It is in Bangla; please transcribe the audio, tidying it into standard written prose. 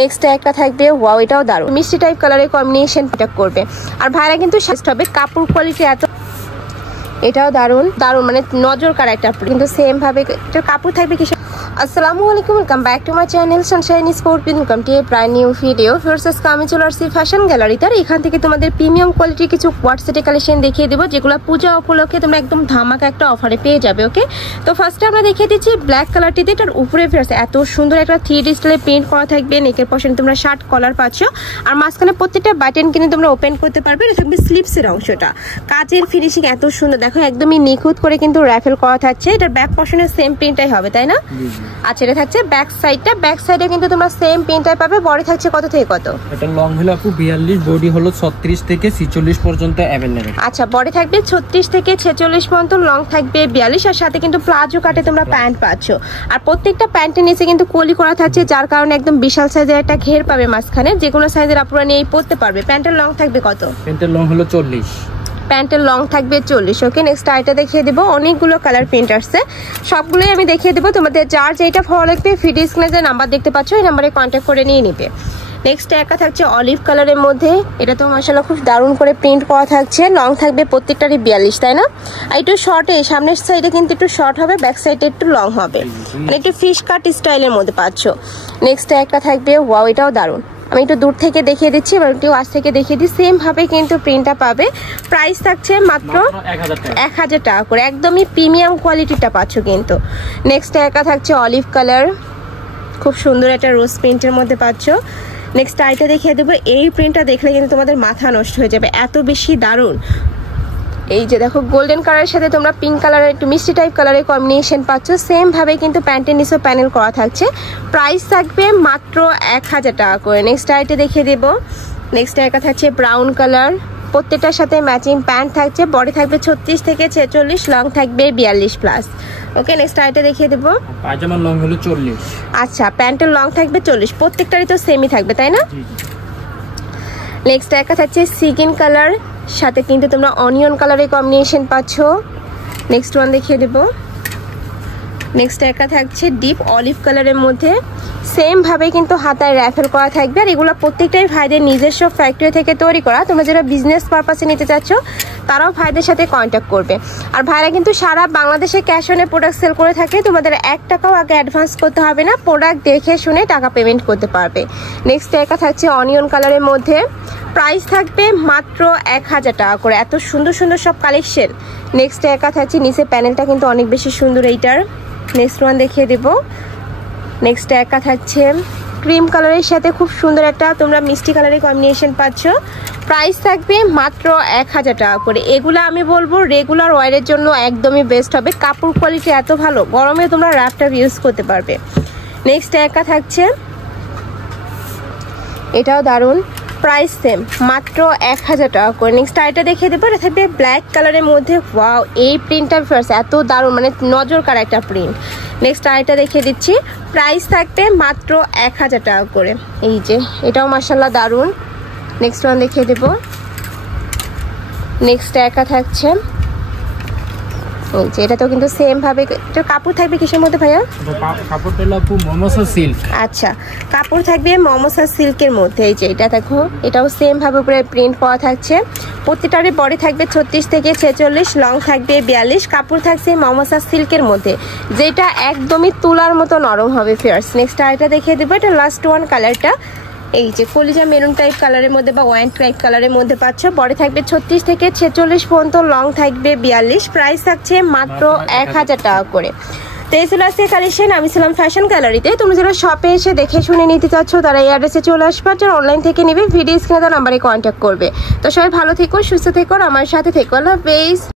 নেক্সট একটা থাকবে ওয়াও, এটাও দারুণ মিষ্টি টাইপ কালারের কম্বিনেশন করবে। আর ভাইরা কিন্তু শেষ হবে কাপড় কোয়ালিটি এত, এটাও দারুণ দারুণ মানে নজর কাড়া একটা, কিন্তু সেম ভাবে এটার কাপড় থাকবে কি। আসসালামু আলাইকুম, welcome back to my channel Sunshine sport welcome to A brand new video. First আমি চলে আসছি ফ্যাশন গ্যালারিতে। আর এখান থেকে তোমাদের প্রিমিয়াম কোয়ালিটির কিছু হোয়াটসঅ্যাপে কালেকশন দেখিয়ে দেবো, যেগুলো পূজা উপলক্ষে তোমরা একদম ধামাকা একটা অফারে পেয়ে যাবে। ওকে, তো ফার্স্টে আমরা দেখিয়ে দিচ্ছি ব্ল্যাক কালারটিতে। এটার উপরে ফিরছে এত সুন্দর একটা 3D স্টাইলে প্রিন্ট করা থাকবে। নেকের পশনে তোমরা শার্ট কলার পাচ্ছ, আর মাঝখানে প্রত্যেকটা বাটন কিনে তোমরা ওপেন করতে পারবে। এটা থাকবে স্লিপসের অংশটা, কাজের ফিনিশিং এত সুন্দর, দেখো একদমই নিখুঁত করে কিন্তু র্যাফেল করা থাকছে। এটার ব্যাক পশনে সেম প্রিন্টটাই হবে, তাই না? আচ্ছা, এটা থাকছে ব্যাক সাইডটা, ব্যাক সাইডে কিন্তু তোমরা সেম প্রিন্টটাই পাবে। বডি থাকছে কত থেকে কত? এটা লং হলো আপু 42, বডি হলো 36 থেকে 46 পর্যন্ত अवेलेबल। আচ্ছা, বডি থাকবে 36 থেকে 46 পর্যন্ত, লং থাকবে 42, আর সাথে কিন্তু প্লাজো কাটে তোমরা প্যান্ট পাচ্ছো। আর প্রত্যেকটা প্যান্টের নিচে কিন্তু কলি করা থাকছে, যার কারণে একদম বিশাল সাইজের একটা ঘের পাবে মাঝখানে। যে কোনো সাইজের আপুরা নিয়েই পরতে পারবে। প্যান্টের লং থাকবে কত? প্যান্টের লং হলো 40, প্যান্টের লং থাকবে 40। ওকে, নেক্সট আইটা দেখিয়ে দেবো। অনেকগুলো কালার প্রিন্ট আসছে, সবগুলোই আমি দেখিয়ে দেবো। তোমাদের যার যেটা ভালো লাগবে ভিডিও স্ক্রিনে যে নাম্বার দেখতে পাচ্ছ, এই নাম্বারে কন্ট্যাক্ট করে নিয়ে নিবে। নেক্সট একটা থাকছে অলিভ কালারের মধ্যে। এটা তো মাশাআল্লাহ খুব দারুণ করে প্রিন্ট করা থাকছে। লং থাকবে প্রত্যেকটারই 42, তাই না? আর একটু শর্টে, সামনের সাইডে কিন্তু একটু শর্ট হবে, ব্যাক সাইডে একটু লং হবে, মানে একটু ফিশ কাট স্টাইলের মধ্যে পাচ্ছ। নেক্সট একটা থাকবে ওয়াও, এটাও দারুণ। আমি একটু দূর থেকে দেখিয়ে দিচ্ছি, এবার একটু আজ থেকে দেখিয়ে দিই। সেম ভাবে কিন্তু প্রিন্টটা পাবে। প্রাইস থাকছে মাত্র 1000 টাকা করে, একদমই প্রিমিয়াম কোয়ালিটিটা পাচ্ছ কিন্তু। নেক্সট একটা থাকছে অলিভ কালার, খুব সুন্দর একটা রোজ প্রিন্টের মধ্যে পাচ্ছ। নেক্সট আইটা দেখিয়ে দেবো। এই প্রিন্টটা দেখলে কিন্তু তোমাদের মাথা নষ্ট হয়ে যাবে, এত বেশি দারুণ। এই যে দেখো, গোল্ডেন কালারের সাথে তোমরা পিঙ্ক কালারের একটু মিষ্টি টাইপ কালারের কম্বিনেশন পাচ্ছ। সেম ভাবে কিন্তু প্যান্টের নিচেও প্যানেল করা থাকছে। প্রাইস থাকবে মাত্র 1000 টাকা করে। নেক্সট আইটে দেখিয়ে দেবো। নেক্সট একটা থাকছে ব্রাউন কালার, প্রত্যেকটার সাথে ম্যাচিং প্যান্ট থাকছে। বডি থাকবে 36 থেকে 46, লং থাকবে 42 প্লাস। ওকে, নেক্সট আইটে দেখিয়ে দেবো। পায়জামার লং হলো 40। আচ্ছা, প্যান্টের লং থাকবে 40, প্রত্যেকটারই তো সেমই থাকবে, তাই না? নেক্সট একটা থাকছে সিগিন কালার, সাথে কিন্তু তোমরা অনিয়ন কালারের কম্বিনেশন পাচ্ছ। নেক্সট ওয়ান দেখিয়ে দেবো। নেক্সট একটা থাকছে ডিপ অলিভ কালারের মধ্যে। সেম ভাবে কিন্তু হাতায় র্যাফেল করা থাকবে। আর এগুলো প্রত্যেকটাই ভাইদের নিজস্ব ফ্যাক্টরি থেকে তৈরি করা। তোমরা যারা বিজনেস পারপাসে নিতে চাচ্ছ, তারাও ভাইদের সাথে কন্ট্যাক্ট করবে। আর ভাইরা কিন্তু সারা বাংলাদেশে ক্যাশ অনে প্রোডাক্ট সেল করে থাকে। তোমাদের 1 টাকাও আগে অ্যাডভান্স করতে হবে না, প্রোডাক্ট দেখে শুনে টাকা পেমেন্ট করতে পারবে। নেক্সট একটা থাকছে অনিয়ন কালারের মধ্যে। প্রাইস থাকবে মাত্র 1000 টাকা করে, এত সুন্দর সুন্দর সব কালেকশন। নেক্সট একা থাকছে, নিচে প্যানেলটা কিন্তু অনেক বেশি সুন্দর এইটার। নেক্সট ওয়ান দেখিয়ে দেবো। নেক্সট একা থাকছে ক্রিম কালারের সাথে খুব সুন্দর একটা তোমরা মিষ্টি কালারের কম্বিনেশন পাচ্ছ। প্রাইস থাকবে মাত্র 1000 টাকা করে। এগুলো আমি বলবো রেগুলার ওয়ারের জন্য একদমই বেস্ট হবে। কাপড় কোয়ালিটি এত ভালো, গরমে তোমরা র্যাপটপ ইউজ করতে পারবে। নেক্সট একা থাকছে, এটাও দারুণ। প্রাইস সেম, মাত্র 1000 টাকা করে। নেক্সট আইটা দেখিয়ে দেবো। এটা থাকবে ব্ল্যাক কালারের মধ্যে। ওয়াও, এই প্রিন্টটা ফার্স্ট এত দারুণ, মানে নজর কাড়া একটা প্রিন্ট। নেক্সট আইটা দেখিয়ে দিচ্ছি। প্রাইস থাকবে মাত্র 1000 টাকা করে। এই যে এটাও মাশাআল্লাহ দারুণ। নেক্সট ওয়ান দেখিয়ে দেবো। নেক্সট একা থাকছে, এই যে এটা তো কিন্তু সেম ভাবে। এটা কাপড় থাকবে কিসের মধ্যে ভাইয়া? কাপড়টা হলো আপু মমসা সিল্ক। আচ্ছা, কাপড় থাকবে মমসা সিল্কের মধ্যে। এই যে এটা দেখো, এটাও সেম ভাবে উপরে প্রিন্ট করা থাকছে। প্রত্যেকটারই বডি থাকবে 36 থেকে 46, লং থাকবে 42। কাপড় থাকছে মমসা সিল্কের মধ্যে, যেটা একদমই তুলার মতো নরম হবে ফিয়ার্স। নেক্সট আরেকটা দেখিয়ে দেবো। এটা লাস্ট ওয়ান কালারটা, এই যে কলিজা মেরুন টাইপ কালারের মধ্যে বা ওয়াইন টাইপ কালারের মধ্যে পাচ্ছ। বডি থাকবে 36 থেকে 46 পর্যন্ত, লং থাকবে 42। প্রাইস থাকছে মাত্র 1000 টাকা করে। তো এই ছিল আজকে কালেকশন। আমি ছিলাম ফ্যাশন গ্যালারিতে। তুমি যারা শপে এসে দেখে শুনে নিতে চাচ্ছ, তারা এই অ্যাড্রেসে চলে আসবে। যারা অনলাইন থেকে নেবে ভিডিও স্ক্রিনে দেওয়া নাম্বারে কন্ট্যাক্ট করবে। তো সবাই ভালো থেকো, সুস্থ থেকো, আমার সাথে থেকো। আল্লাহ হাফেজ।